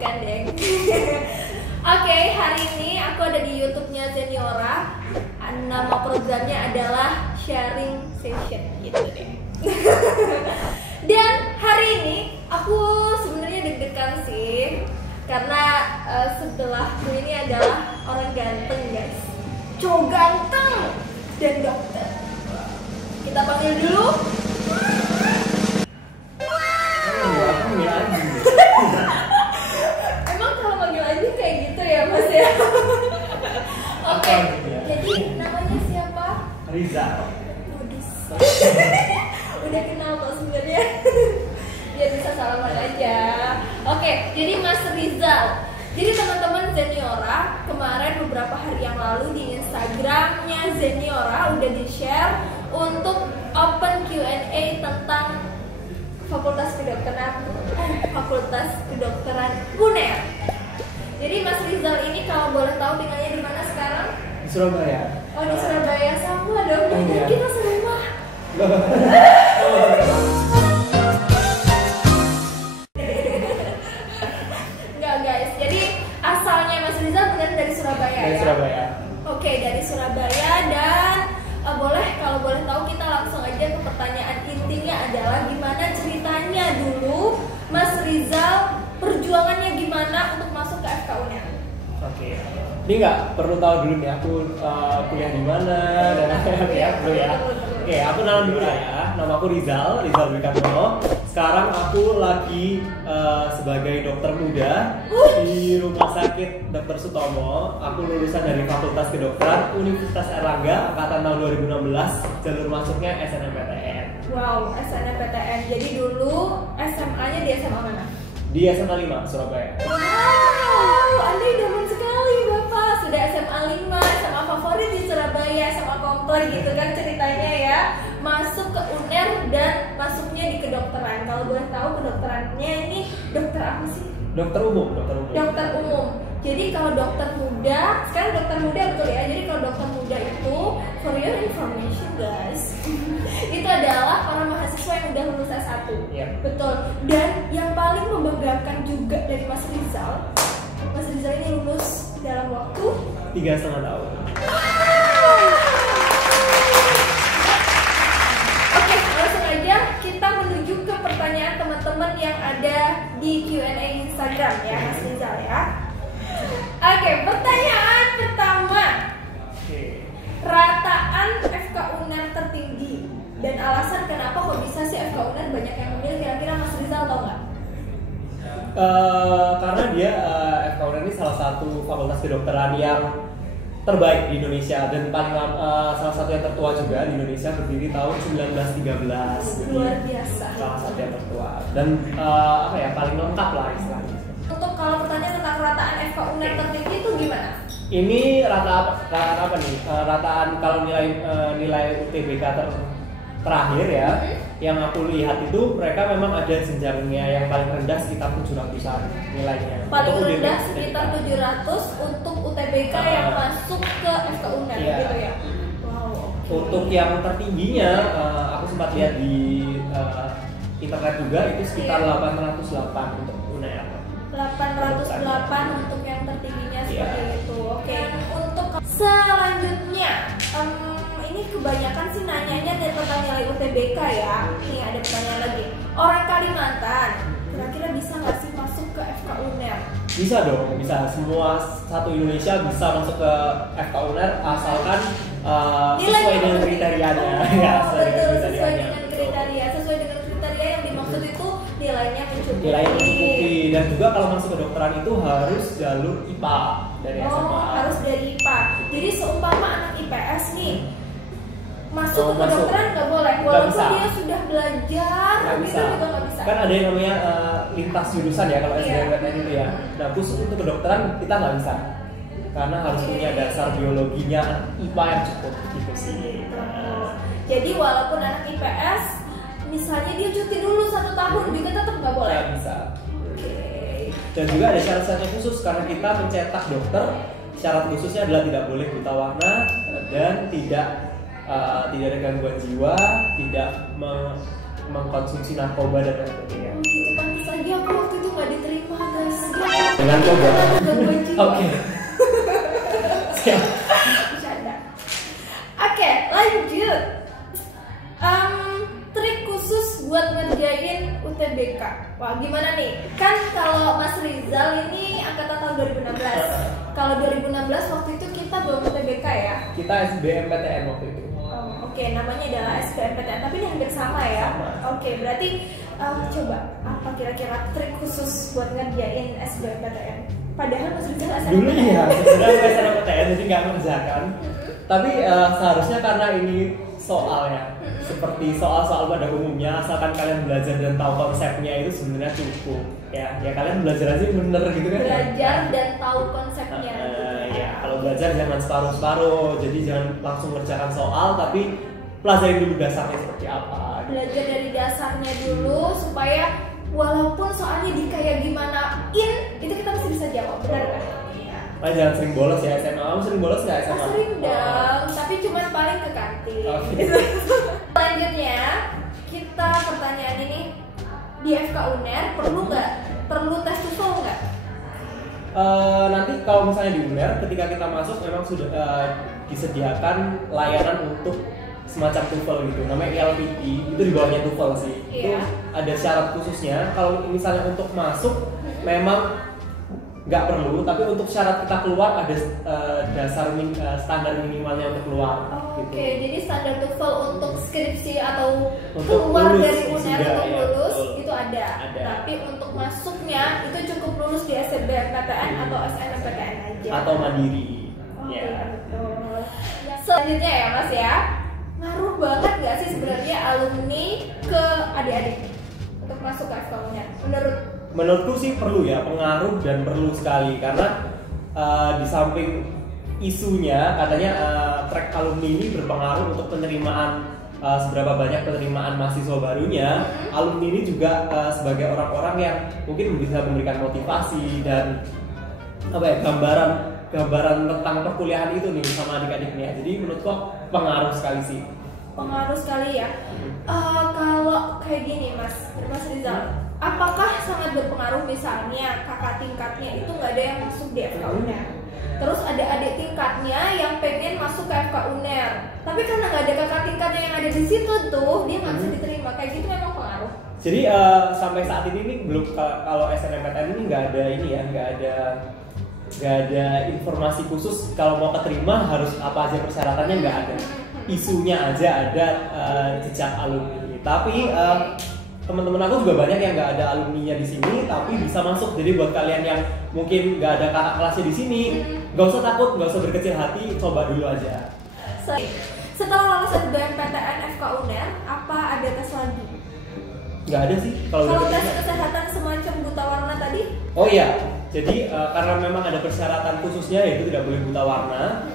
Bukan deh. Oke, hari ini aku ada di YouTube-nya Zeniora. Nama programnya adalah Sharing Session gitu deh. Dan hari ini aku sebenarnya deg-degan sih, karena sebelahku ini adalah orang ganteng guys, cowok ganteng dan dokter. Kita panggil dulu. Emang kalau manggil aja kayak gitu ya mas ya? Oke, jadi namanya siapa? Rizal. Udah kenal kok sebenarnya. Biar bisa salaman aja. Oke, jadi Mas Rizal. Jadi teman-teman Zeniora, kemarin beberapa hari yang lalu di Instagramnya Zeniora udah di-share untuk open Q&A tentang Fakultas Kedokteran UNER. Jadi Mas Rizal ini kalau boleh tahu tinggalnya di mana sekarang? Di Surabaya. Oh di Surabaya, sama dong. Iya. Kita serumah. Enggak guys, jadi asalnya Mas Rizal benar dari Surabaya Dari ya? Surabaya. Oke, dari Surabaya. Dan kalau boleh tahu kita langsung aja ke pertanyaan intinya adalah gimana ceritanya dulu Mas Rizal, perjuangannya gimana untuk masuk ke FK UNER? Oke. Ini nggak perlu tahu dulu nih aku kuliah di mana dan ya perlu ya. Oke, aku nama dulu ya. Nama aku Rizal Dwi Kartono. Sekarang aku lagi sebagai dokter muda di Rumah Sakit Dr. Sutomo. Aku lulusan dari Fakultas Kedokteran Universitas Airlangga angkatan tahun 2016. Jalur masuknya SNMPTN. Wow, SNMPTN. Jadi dulu SMA-nya di SMA mana? Di SMA 5 Surabaya. Wow, Anda idaman sekali Bapak. Sudah SMA 5, SMA favorit di Surabaya, SMA komplek gitu kan ceritanya ya. Masuk ke UNER dan masuknya di kedokteran. Kalau boleh tahu kedokterannya ini dokter apa sih? Dokter umum. Dokter umum. Jadi kalau dokter muda, sekarang dokter muda betul ya. Jadi kalau dokter muda itu, for your information guys, itu adalah para mahasiswa yang udah lulus S1. Iya. Betul. Dan yang paling membanggakan juga dari Mas Rizal ini lulus dalam waktu 3,5 tahun. Oke, langsung aja kita menuju ke pertanyaan teman-teman yang ada di Q&A Instagram ya Mas Rizal ya. Oke, pertanyaan pertama. Rataan FK UNER tertinggi dan alasan kenapa kok bisa sih FK UNER banyak yang memilih, kira-kira Mas Rizal tahu nggak? Karena dia FK UNER ini salah satu fakultas kedokteran yang terbaik di Indonesia dan paling salah satu yang tertua juga di Indonesia, berdiri tahun 1913. Luar biasa. Salah satu yang tertua dan paling lengkap lah istilahnya. Untuk kalau pertanyaan tentang rataan FK UNER tertinggi itu gimana? Ini rataan apa nih? Rataan kalau nilai UTBK terakhir ya, yang aku lihat itu mereka memang ada jenjangnya, yang paling rendah sekitar 700-an nilainya. Paling rendah sekitar 700 untuk UTBK yang masuk ke FK UNER gitu ya. Wow. Untuk yang tertingginya aku sempat lihat di internet juga itu sekitar 808 untuk UNER. 808 untuk yang tertingginya seperti itu. Oke, untuk selanjutnya ini kebanyakan sih nanyanya tentang nilai UTBK ya. Nih ada pertanyaan lagi. Orang Kalimantan kira-kira bisa nggak sih masuk ke FK UNER? Bisa dong, bisa. Semua satu Indonesia bisa masuk ke FK UNER asalkan sesuai dengan kriterianya. Ya, betul, sesuai dengan kriteria. Sesuai dengan kriteria yang dimaksud itu nilainya mencukupi. Nilainya mencukupi. Dan juga kalau masuk ke kedokteran itu harus jalur IPA dari SMA. Harus dari IPA. Jadi seumpama anak IPS nih masuk ke kedokteran nggak boleh, walaupun dia sudah belajar gitu juga nggak bisa. Kan ada yang namanya lintas jurusan ya kalau SBMPTN itu ya. Nah khusus untuk kedokteran kita nggak bisa, karena harus punya dasar biologinya IPA yang cukup gitu sih. Jadi walaupun anak IPS misalnya dia cuti dulu 1 tahun juga tetap nggak boleh. Nggak bisa. Dan juga ada syarat-syaratnya khusus karena kita mencetak dokter. Syarat khususnya adalah tidak boleh buta warna dan tidak ada gangguan jiwa, tidak mengkonsumsi narkoba dan lain sebagainya. Itu pantas saja aku waktu itu nggak diterima guys. dengan coba. Oke. Siap. Bercanda. Oke, lanjut. Trik khusus buat ngerjain UTBK. Wah, gimana nih? Kan kalau Mas Rizal ini angkatan tahun 2016. Kalau 2016 waktu itu kita belum UTBK ya? Kita SBMPTN waktu itu. Oke, namanya adalah SBMPTN, tapi ini hampir sama ya? Sama. Oke, berarti coba apa kira-kira trik khusus buat ngerjain SBMPTN? Padahal Mas Rizal SNMPTN. Dulu ya, sebenarnya SNMPTN jadi nggak mengerjakan. Tapi seharusnya karena ini soalnya seperti soal-soal pada umumnya, asalkan kalian belajar dan tahu konsepnya itu sebenarnya cukup. Ya kalian belajar aja bener gitu kan? Belajar dan tahu konsepnya. Ya, kalau belajar jangan separuh-separuh. Jadi jangan langsung ngerjakan soal, tapi pelajari dulu dasarnya seperti apa. Belajar dari dasarnya dulu supaya walaupun soalnya di kayak gimanain itu kita masih bisa jawab, benar kan? Jangan sering bolos ya SMA. Kamu sering bolos nggak SMA? Sering dong, tapi cuma paling ke kantin. Okay. Selanjutnya kita pertanyaan ini, di FK UNER perlu tes TOEFL nggak? Nanti kalau misalnya di UNER ketika kita masuk memang sudah disediakan layanan untuk semacam TOEFL gitu, namanya LPT, itu di bawahnya TOEFL sih. Itu ada syarat khususnya. Kalau misalnya untuk masuk memang nggak perlu, tapi untuk syarat kita keluar ada standar minimalnya untuk keluar. Oke, jadi standar TOEFL untuk skripsi atau untuk keluar lulus, dari UNER untuk lulus itu ada. Tapi untuk masuknya itu cukup lulus di SBMPTN atau SNMPTN aja. Atau mandiri. Betul. Selanjutnya ya Mas ya, ngaruh banget nggak sih sebenarnya alumni ke adik-adik untuk masuk ke FK UNER? Menurutku sih perlu ya, pengaruh dan perlu sekali karena di samping isunya katanya track alumni ini berpengaruh untuk penerimaan seberapa banyak penerimaan mahasiswa barunya. Alumni ini juga sebagai orang-orang yang mungkin bisa memberikan motivasi dan gambaran tentang perkuliahan itu nih sama adik-adiknya. Jadi menurutku pengaruh sekali sih. Pengaruh sekali ya. Kalau kayak gini Mas Rizal, apakah sangat berpengaruh misalnya kakak tingkatnya itu nggak ada yang masuk di FK UNER, terus ada adik tingkatnya yang pengen masuk ke FK UNER, tapi karena nggak ada kakak tingkatnya yang ada di situ tuh dia nggak bisa diterima, kayak gitu memang pengaruh. Jadi sampai saat ini belum, kalau SNMPTN ini nggak ada informasi khusus kalau mau keterima harus apa aja persyaratannya, nggak ada. Isunya aja ada jejak alumni. Tapi teman-teman aku juga banyak yang nggak ada alumninya di sini tapi bisa masuk. Jadi buat kalian yang mungkin nggak ada kakak kelasnya di sini, nggak usah takut, nggak usah berkecil hati, coba dulu aja. Setelah lulus SBMPTN FK UNER, apa ada tes lagi? Nggak ada sih. Kalau tes kesehatan semacam buta warna tadi? Oh iya, jadi karena memang ada persyaratan khususnya yaitu tidak boleh buta warna.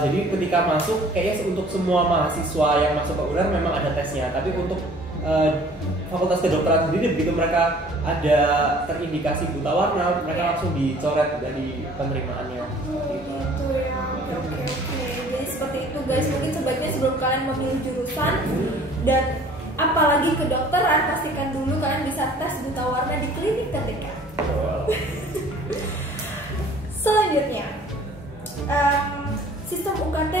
Jadi ketika masuk, kayaknya untuk semua mahasiswa yang masuk ke UNER memang ada tesnya. Tapi untuk fakultas kedokteran sendiri, begitu mereka ada terindikasi buta warna, mereka langsung dicoret dari penerimaannya. Gitu ya. Oke. Jadi seperti itu guys. Mungkin sebaiknya sebelum kalian memilih jurusan dan apalagi kedokteran, pastikan dulu kalian bisa tes buta warna di klinik terdekat. Selanjutnya, sistem UKT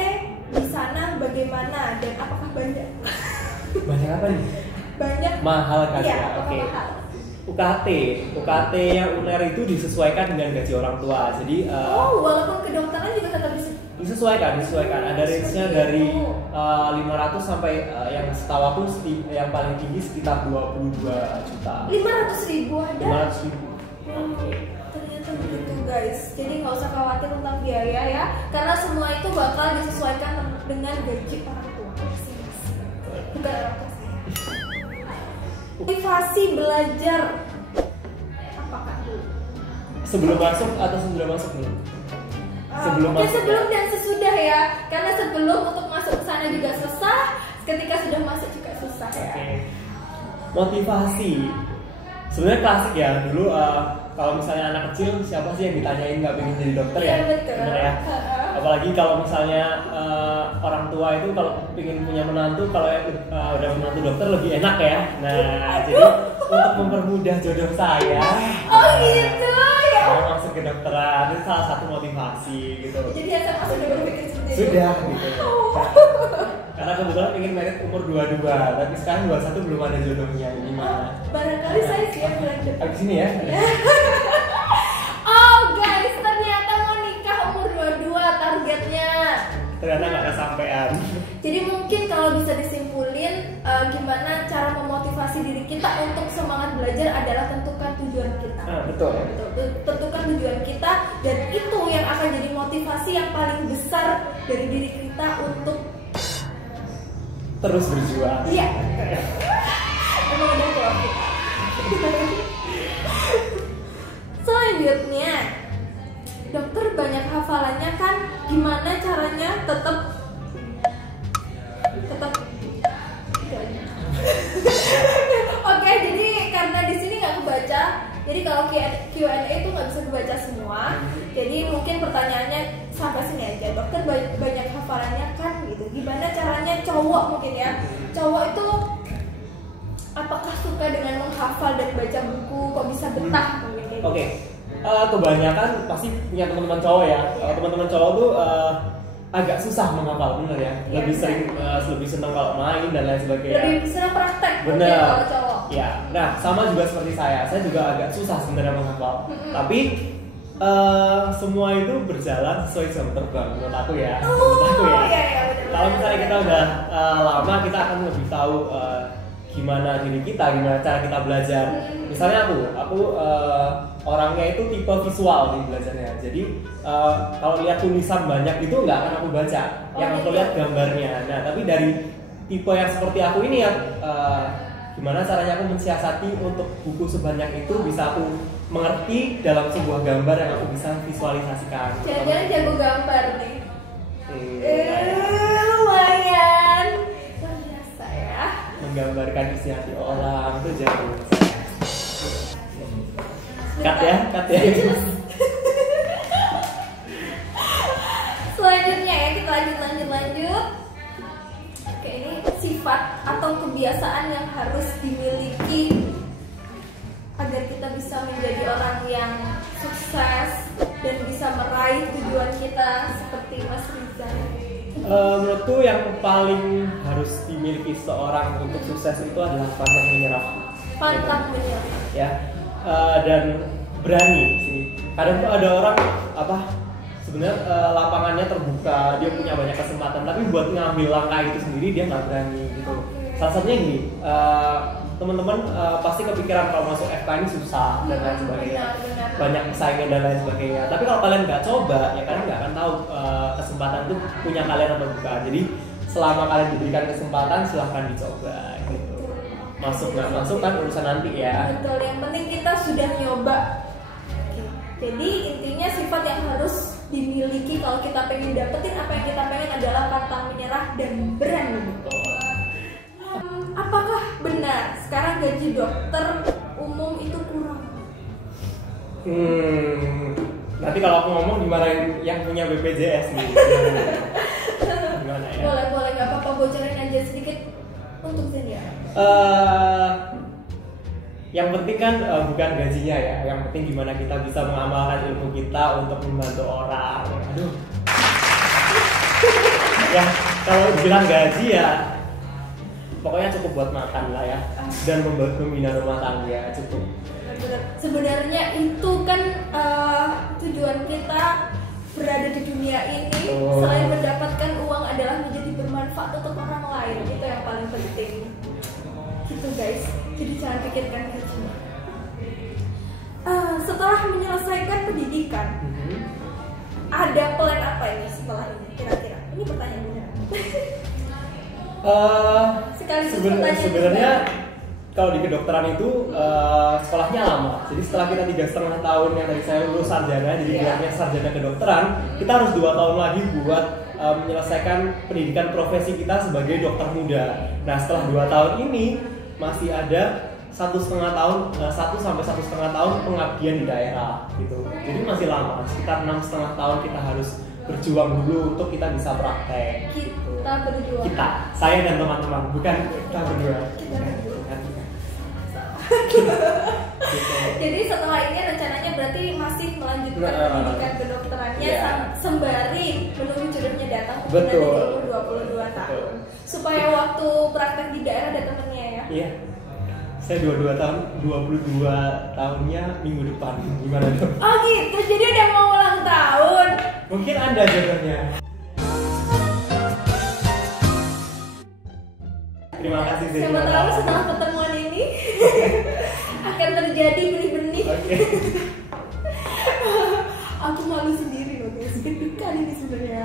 di sana bagaimana dan apakah banyak? Banyak apa nih? Banyak. Mahal kan ya? Oke. UKT yang UNER itu disesuaikan dengan gaji orang tua. Jadi walaupun kedokteran juga tetap disesuaikan. Ada range-nya dari 500 sampai yang setahu aku yang paling tinggi sekitar 22 juta. 500.000 ada? 500.000. Ternyata begitu guys. Jadi nggak usah khawatir tentang biaya ya, karena semua itu bakal disesuaikan dengan gaji orang tua. Bukan orang tua saya. Motivasi belajar apakah dulu? Sebelum masuk atau sebelum masuk nih? Sebelum dan sesudah ya, karena sebelum untuk masuk ke sana juga susah, ketika sudah masuk juga susah ya. Motivasi sebenarnya klasik ya, dulu kalau misalnya anak kecil siapa sih yang ditanyain nggak pengen jadi dokter ya? Betul. Bener ya. Apalagi kalau misalnya orang tua itu kalau pengen punya menantu, kalau udah menantu dokter lebih enak ya. Nah, jadi untuk mempermudah jodoh saya. Oh gitu ya. kedokteran itu salah satu motivasi gitu. Jadi SMA sudah berpikir seperti itu? Sudah gitu. Karena kebetulan ingin merit umur 22, tapi sekarang 21 belum ada jodohnya. Gimana? Barangkali saya siap bulan depan. Abis ini ya. Oh guys, ternyata mau nikah umur 22 targetnya. Ternyata nggak kesampaian. Jadi mungkin kalau bisa disimpulin gimana cara memotivasi diri kita untuk semangat belajar adalah tentukan tujuan kita. Betul. Tentukan tujuan kita, dan itu yang akan jadi motivasi yang paling besar dari diri kita untuk terus berjuang. Iya. Emang udah keluar kita. Selanjutnya, dokter banyak hafalannya kan, gimana caranya tetap Oke, jadi karena di sini nggak kebaca, jadi kalau Q&A itu nggak bisa kebaca semua. Jadi mungkin pertanyaannya sampai sini aja. Dokter banyak hafalannya kan gitu. Gimana caranya cowok mungkin ya? Cowok itu apakah suka dengan menghafal dan baca buku? Kok bisa betah mungkin kayak gitu? Oke. Kebanyakan pasti punya teman-teman cowok ya. Kalau teman-teman cowok tuh agak susah menghafal, bener ya. Lebih sering lebih senang kalau main dan lain sebagainya. Lebih senang praktek bener kalau cowok. Ya. Nah, sama juga seperti saya juga agak susah sebenarnya menghafal. Tapi semua itu berjalan sesuai jam terbang menurut aku ya. Iya, Kalau misalnya kita udah lama, kita akan lebih tahu gimana diri kita, gimana cara kita belajar. Misalnya aku orangnya itu tipe visual nih belajarnya. Jadi kalau lihat tulisan banyak itu nggak akan aku baca, yang aku lihat gambarnya. Nah, tapi dari tipe yang seperti aku ini ya, gimana caranya aku mensiasati untuk buku sebanyak itu bisa aku mengerti dalam sebuah gambar yang aku bisa visualisasikan. Jangan-jangan jago gambar nih. Lumayan. Luar biasa ya. Menggambarkan isi hati orang itu jago. Cut ya. Selanjutnya ya, kita lanjut. Oke, ini sifat atau kebiasaan yang harus dimiliki agar kita bisa menjadi orang yang sukses dan bisa meraih tujuan kita seperti Mas Rizal. Menurutku yang paling harus dimiliki seorang untuk sukses itu adalah pantang menyerah. Pantang menyerah. Ya. Dan berani sih. Kadang tuh ada orang sebenarnya lapangannya terbuka, dia punya banyak kesempatan, tapi buat ngambil langkah itu sendiri dia nggak berani gitu. Salah satunya gini, teman-teman pasti kepikiran kalau masuk FK ini susah dan lain sebagainya, banyak pesaingnya dan lain sebagainya. Tapi kalau kalian nggak coba, ya kalian nggak akan tahu kesempatan itu punya kalian atau bukan. Jadi selama kalian diberikan kesempatan, silahkan dicoba gitu. Masuk nggak masuk kan urusan nanti ya. Betul, yang penting kita sudah nyoba. Jadi intinya sifat yang harus dimiliki kalau kita pengen dapetin apa yang kita pengen adalah pantang menyerah dan berani. Apakah benar sekarang gaji dokter umum itu kurang? Nanti kalau aku ngomong dimarahin yang punya BPJS nih. Gimana ya? Boleh nggak apa-apa, bocorin aja sedikit untuk Zenia. Yang penting kan bukan gajinya ya, yang penting gimana kita bisa mengamalkan ilmu kita untuk membantu orang. Aduh. Ya, kalau bilang gaji ya pokoknya cukup buat makan lah ya, dan membina rumah tangga cukup. Sebenarnya itu kan tujuan kita berada di dunia ini. Selain mendapatkan uang adalah menjadi bermanfaat untuk orang lain, itu yang paling penting. Gitu guys, jadi jangan pikirkan gajinya. Setelah menyelesaikan pendidikan, ada plan apa ini setelah ini kira-kira? Ini pertanyaan benar. Sebenarnya kalau di kedokteran itu sekolahnya lama. Jadi setelah kita 3,5 tahun yang tadi saya lulus sarjana, jadi gelarnya sarjana kedokteran, kita harus 2 tahun lagi buat menyelesaikan pendidikan profesi kita sebagai dokter muda. Nah, setelah 2 tahun ini masih ada 1,5 tahun, 1 sampai 1,5 tahun pengabdian di daerah gitu. Jadi masih lama, sekitar 6,5 tahun kita harus berjuang dulu untuk kita bisa praktek. Kita berjuang. Kita, saya dan teman-teman, bukan kita berdua. Jadi setelah ini rencananya berarti masih melanjutkan melanjutkan pendidikan kedokterannya sembari menunggu jodohnya datang mungkin nanti Betul. di umur 22 tahun. Supaya waktu praktek di daerah ada temennya ya. Iya. Saya 22 tahunnya minggu depan. Gimana dong? Oh gitu, jadi udah mau ulang tahun. Mungkin Anda jodohnya. Terima kasih Siapa Zeniora. tahu setelah pertemuan ini akan terjadi benih-benih. Oke. Aku malu sendiri loh guys, deg-degan ini sebenarnya.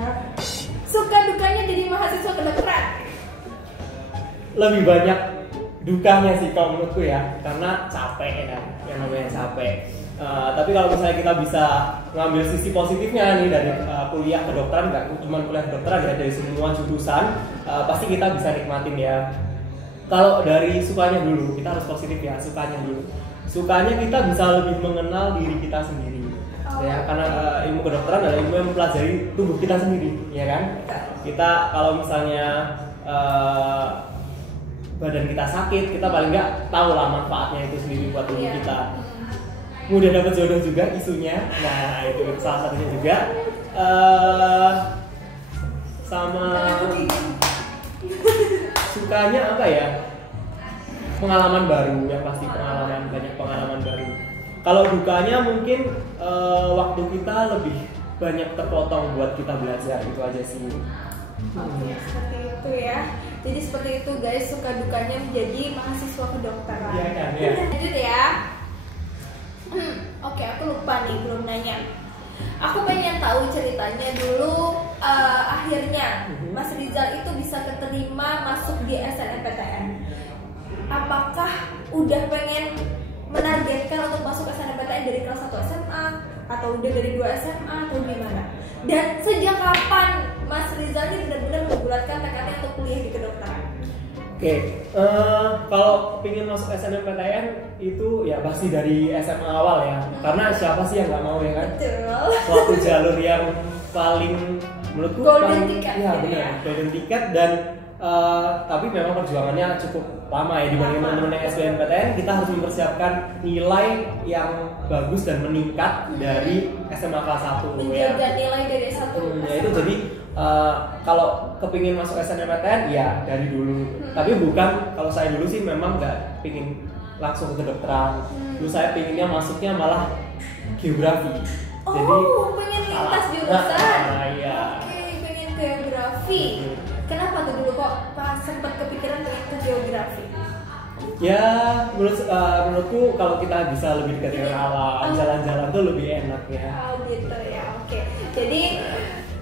Suka dukanya jadi mahasiswa kedokteran. Lebih banyak dukanya sih kalau menurutku ya, karena capek ya, yang namanya capek. Tapi kalau misalnya kita bisa ngambil sisi positifnya nih dari kuliah kedokteran, nggak cuma kuliah kedokteran ya, dari semua jurusan, pasti kita bisa nikmatin ya. Kalau dari sukanya dulu, kita harus positif ya, sukanya dulu. Sukanya kita bisa lebih mengenal diri kita sendiri. Ya, karena ilmu kedokteran adalah ilmu yang mempelajari tubuh kita sendiri, ya kan? Kita kalau misalnya badan kita sakit, kita paling nggak tahu lah manfaatnya itu sendiri buat tubuh kita. Mudah dapat jodoh juga isunya, nah itu salah satunya juga. Sama sukanya apa ya? Pengalaman baru, yang pasti banyak pengalaman baru. Kalau dukanya mungkin waktu kita lebih banyak terpotong buat kita belajar, itu aja sih. Oke, seperti itu ya. Jadi seperti itu guys, suka dukanya menjadi mahasiswa kedokteran. Iya kan ya. Lanjut ya. Oke, aku lupa nih, belum nanya. Aku pengen tahu ceritanya dulu. Akhirnya Mas Rizal itu bisa keterima masuk di SNMPTN. Apakah udah pengen menargetkan untuk masuk SNMPTN dari kelas 1 SMA atau udah dari 2 SMA atau gimana? Dan sejak kapan Mas Rizal ini benar-benar membulatkan tekadnya untuk kuliah di kedokteran? Oke, kalau pengen masuk SNMPTN itu ya pasti dari SMA awal ya, karena siapa sih yang nggak mau ya kan? Betul. Suatu jalur yang paling menurutku Golden paling, ticket ya gitu benar, ya. golden ticket dan tapi memang perjuangannya cukup lama ya dibanding teman-teman yang SBMPTN. Kita harus mempersiapkan nilai yang bagus dan meningkat dari SMA kelas 1 ya. Menjaga nilai dari satu Ya itu jadi kalau kepingin masuk SNMPTN ya dari dulu. Tapi bukan, kalau saya dulu sih memang nggak pingin langsung ke kedokteran. Dulu saya pinginnya masuknya malah geografi. Oh, Jadi pengen lintas jurusan. Iya. Oke, pengen geografi. Kenapa tuh dulu kok pas sempat kepikiran pengen ke geografi? Ya, menurutku kalau kita bisa lebih dekat dengan alam, jalan-jalan tuh lebih enak ya. Oh gitu ya, oke. Jadi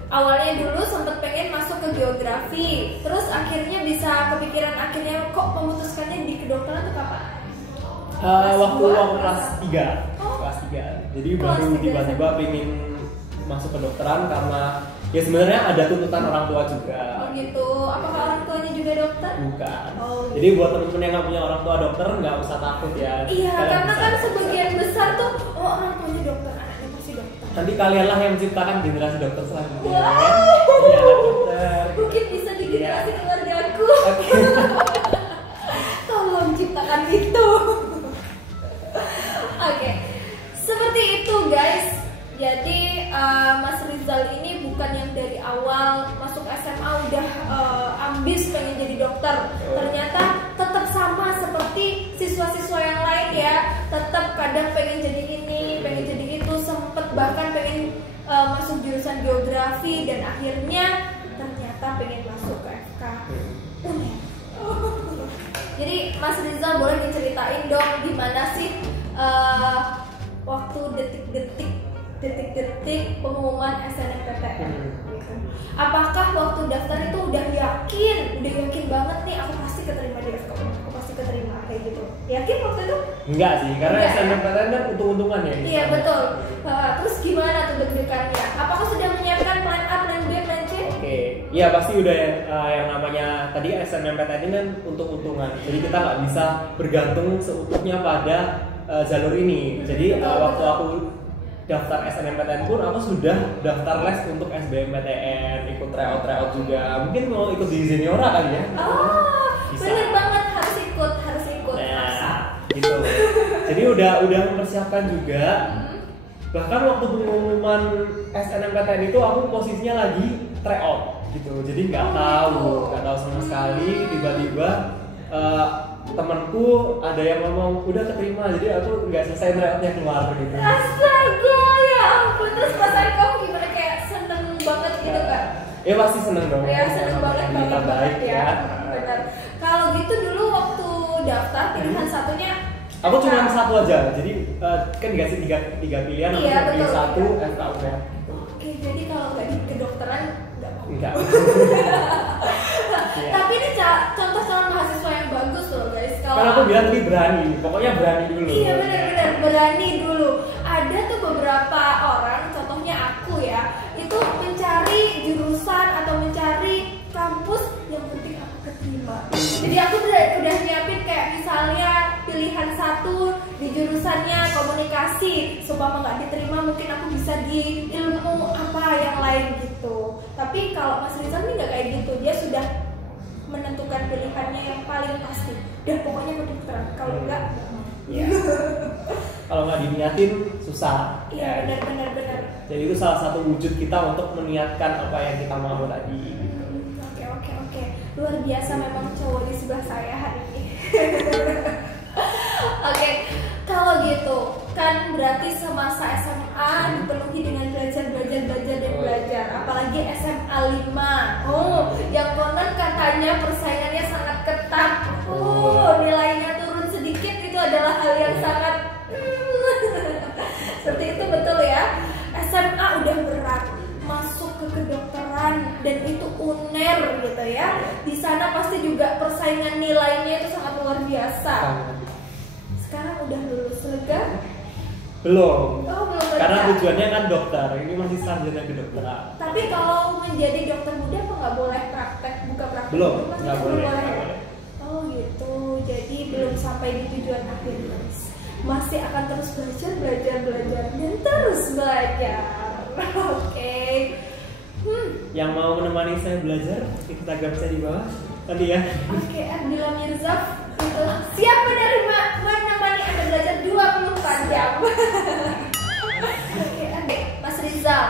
awalnya dulu sempat pengen masuk ke geografi, terus akhirnya bisa kepikiran akhirnya kok memutuskannya di kedokteran tuh kapan? Waktu dua, kelas 3. Kelas 3. Jadi baru tiba-tiba pengen masuk kedokteran karena ya sebenarnya ada tuntutan orang tua juga. Oh gitu. Apakah orang tuanya juga dokter? Bukan. Oh, Jadi buat temen-temen yang nggak punya orang tua dokter nggak usah takut ya. Iya, Kalian karena bisa kan dokter. sebagian besar tuh orang tuanya dokter, anaknya pasti dokter. Nanti kalianlah yang menciptakan generasi dokter selanjutnya. Wow. Iya, dokter. Mungkin bisa di generasi keluargaku. Oke. Tolong ciptakan itu. Oke. Seperti itu guys. Jadi Mas Rizal ini bukan yang dari awal masuk SMA udah ambis pengen jadi dokter. Ternyata tetap sama seperti siswa-siswa yang lain ya. Tetap kadang pengen jadi ini, pengen jadi itu, sempet bahkan pengen masuk jurusan geografi dan akhirnya ternyata pengen masuk ke FK UNER. Jadi Mas Rizal boleh diceritain dong gimana sih waktu detik-detik pengumuman SNMPTN gitu. Apakah waktu daftar itu udah yakin banget nih aku pasti keterima di FK UNER, aku pasti keterima kayak gitu. Yakin waktu itu? Enggak sih, karena Enggak, SNMPTN kan untung-untungan ya. Iya betul. Terus gimana tuh deg-degannya? Apakah sudah menyiapkan plan A, plan B, plan C? Oke, iya pasti udah yang namanya tadi SNMPTN ini kan untung-untungan. Jadi kita nggak bisa bergantung seutuhnya pada jalur ini. Jadi waktu aku daftar SNMPTN pun aku sudah daftar les untuk SBMPTN, ikut tryout juga. Mungkin mau ikut di Zeniora kali ya? Oh, Bisa. bener banget harus ikut. Nah, gitu. Jadi udah mempersiapkan juga. Bahkan waktu pengumuman SNMPTN itu aku posisinya lagi tryout gitu, jadi nggak tahu sama sekali. Tiba-tiba temanku ada yang ngomong udah keterima, jadi aku nggak selesai tryoutnya keluar gitu. Astaga, ya ampun. Terus perasaan kamu gimana, kayak seneng banget gitu kan? Ya pasti seneng dong. Ya seneng banget baik ya. Benar. Kalau gitu dulu waktu daftar pilihan satunya aku cuma satu aja, jadi kan dikasih tiga pilihan, aku iya, pilih betul, satu iya. FKUN. Oke, jadi kalau nggak di kedokteran nggak mau. Enggak. Iya. Tapi ini contoh calon mahasiswa yang bagus loh guys. Kalau Karena aku bilang tadi berani, pokoknya berani dulu. Iya benar-benar berani dulu. Ada tuh beberapa orang, contohnya aku ya, itu mencari jurusan atau mencari kampus yang penting aku keterima. Jadi aku udah nyiapin kayak misalnya pilihan satu di jurusannya komunikasi, supaya nggak diterima mungkin aku bisa di ilmu apa yang lain gitu. Tapi kalau Mas Rizal ini nggak kayak gitu, dia sudah menentukan pilihannya yang paling pasti. Udah pokoknya kedokteran, kalau enggak ya. Kalau nggak diniatin susah. iya benar. Jadi itu salah satu wujud kita untuk meniatkan apa yang kita mau tadi. Oke. Luar biasa memang cowok di sebelah saya hari ini. Oke, kalau gitu kan berarti semasa SMA dipenuhi dengan belajar, apalagi SMA 5. Oh, yang konon katanya persaingannya sangat ketat. Nilainya turun sedikit itu adalah hal yang sangat seperti itu, betul ya. SMA udah berat, masuk ke kedokteran dan itu UNER gitu ya. Di sana pasti juga persaingan nilainya itu sangat luar biasa. Sekarang udah lulus lega? Belum. Oh, belum lega. Karena tujuannya kan dokter, ini masih sarjana kedokteran. Tapi kalau menjadi dokter muda apa nggak boleh buka praktek? Belum, Masih nggak boleh. Oh gitu, jadi belum sampai di tujuan akhir guys. Masih akan terus belajar dan terus belajar. Oke. Yang mau menemani saya belajar, Instagram saya di bawah tadi ya. Oke, Ardila Mirzaf itu siap menemani Anda belajar 24 jam. Oke, Mas Rizal,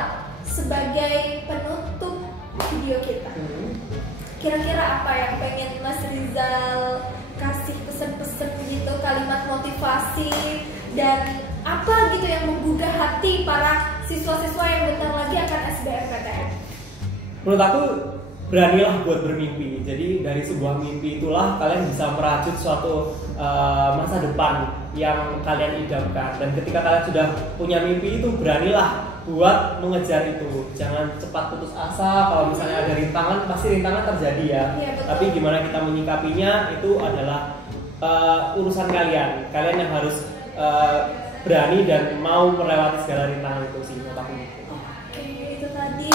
sebagai penutup video kita, kira-kira apa yang pengen Mas Rizal kasih pesan-pesan gitu, kalimat motivasi dan apa gitu yang menggugah hati para siswa-siswa yang bentar lagi akan SBMPTN? Menurut aku, beranilah buat bermimpi. Jadi dari sebuah mimpi itulah kalian bisa merajut suatu masa depan yang kalian idamkan. Dan ketika kalian sudah punya mimpi itu, beranilah buat mengejar itu. Jangan cepat putus asa. Kalau misalnya ada rintangan, pasti rintangan terjadi ya. Iya, betul. Tapi gimana kita menyikapinya itu adalah urusan kalian. Kalian yang harus berani dan mau melewati segala rintangan itu sih menurut aku. Oke, itu tadi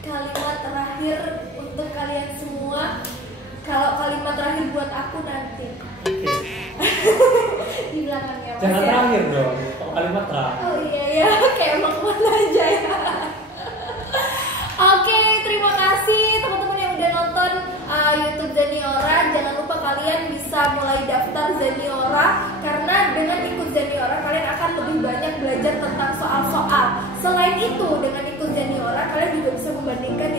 kalimat terakhir untuk kalian semua. Kalau kalimat terakhir buat aku nanti di belakangnya. Jangan terakhir dong, kalimat terakhir. Oh iya, kayak emang mana aja ya. Oke, terima kasih teman-teman yang udah nonton YouTube Zeniora. Jangan lupa kalian bisa mulai daftar Zeniora, karena dengan ikut Zeniora kalian akan lebih banyak belajar tentang soal-soal. Selain itu, dengan ikut Zeniora kalian juga bisa membandingkan